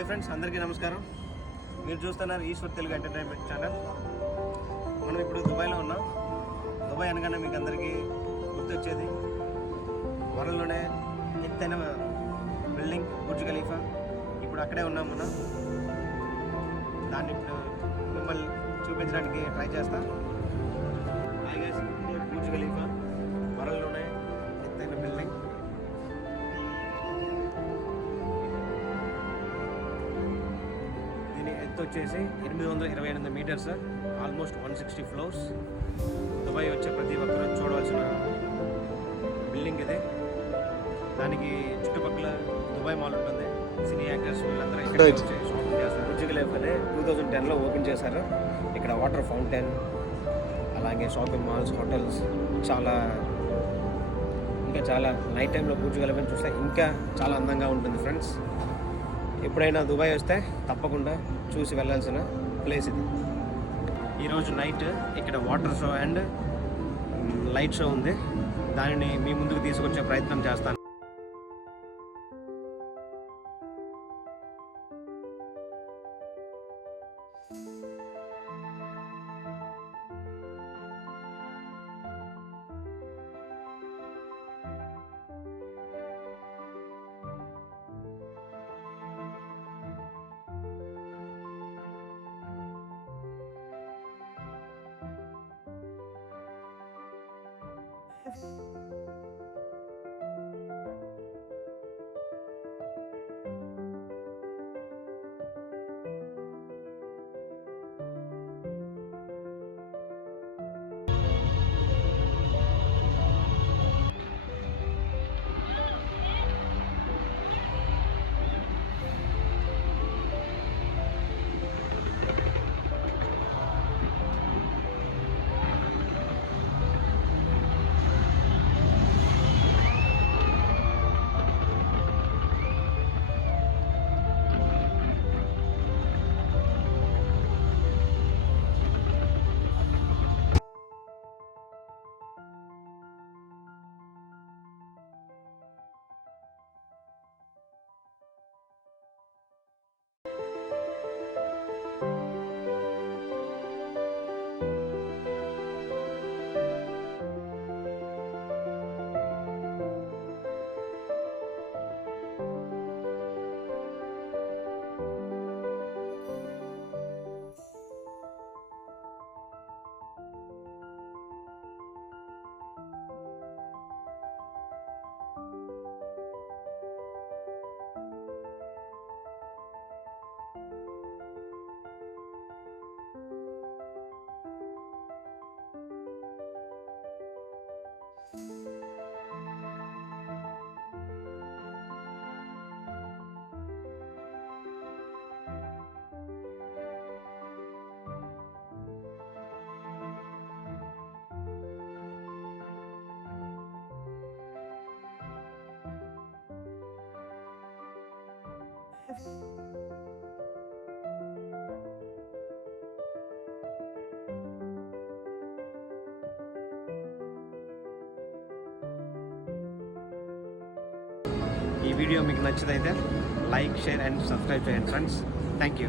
Hi friends, అందరికీ నమస్కారం. మీరు చూస్తున్నారు ఈశ్వర్ తెలుగు ఎంటర్టైన్మెంట్ ఛానల్. మనం ఇప్పుడు దుబాయ్లో ఉన్నాం. దుబాయ్ అనగానే మీకు అందరికీ గుర్తొచ్చేది వరల్డ్లోనే ఎత్తైన బిల్డింగ్ బుర్జ్ ఖలీఫా. ఇప్పుడు అక్కడే ఉన్నాం మనం. దాన్ని ఇప్పుడు మిమ్మల్ని చూపించడానికి ట్రై చేస్తాం. బుర్జ్ ఖలీఫా వరల్డ్లోనే ఎత్తైన బిల్డింగ్. దీని ఎత్తు వచ్చేసి 828 మీటర్స్, ఆల్మోస్ట్ 160 ఫ్లోర్స్. దుబాయ్ వచ్చే ప్రతి ఒక్కరూ చూడవలసిన బిల్డింగ్ ఇది. దానికి చుట్టుపక్కల దుబాయ్ మాల్ ఉంటుంది. సినీ యాక్టర్స్ వీళ్ళందరూ ఇక్కడ వచ్చి షాపింగ్ చేస్తారు. బుర్జ్ ఖలీఫాని 2010లో ఓపెన్ చేశారు. ఇక్కడ వాటర్ ఫౌంటైన్, అలాగే షాపింగ్ మాల్స్, హోటల్స్, చాలా నైట్ టైంలో బుర్జ్ ఖలీఫాని చూస్తే ఇంకా చాలా అందంగా ఉంటుంది ఫ్రెండ్స్. ఎప్పుడైనా దుబాయ్ వస్తే తప్పకుండా చూసి వెళ్ళాల్సిన ప్లేస్ ఇది. ఈరోజు నైట్ ఇక్కడ water show and light show ఉంది. దానిని మీ ముందుకు తీసుకొచ్చే ప్రయత్నం చేస్తాను. ఈ వీడియో మీకు నచ్చినైతే లైక్, షేర్ అండ్ సబ్స్క్రైబ్ చేయండి ఫ్రెండ్స్. Thank you.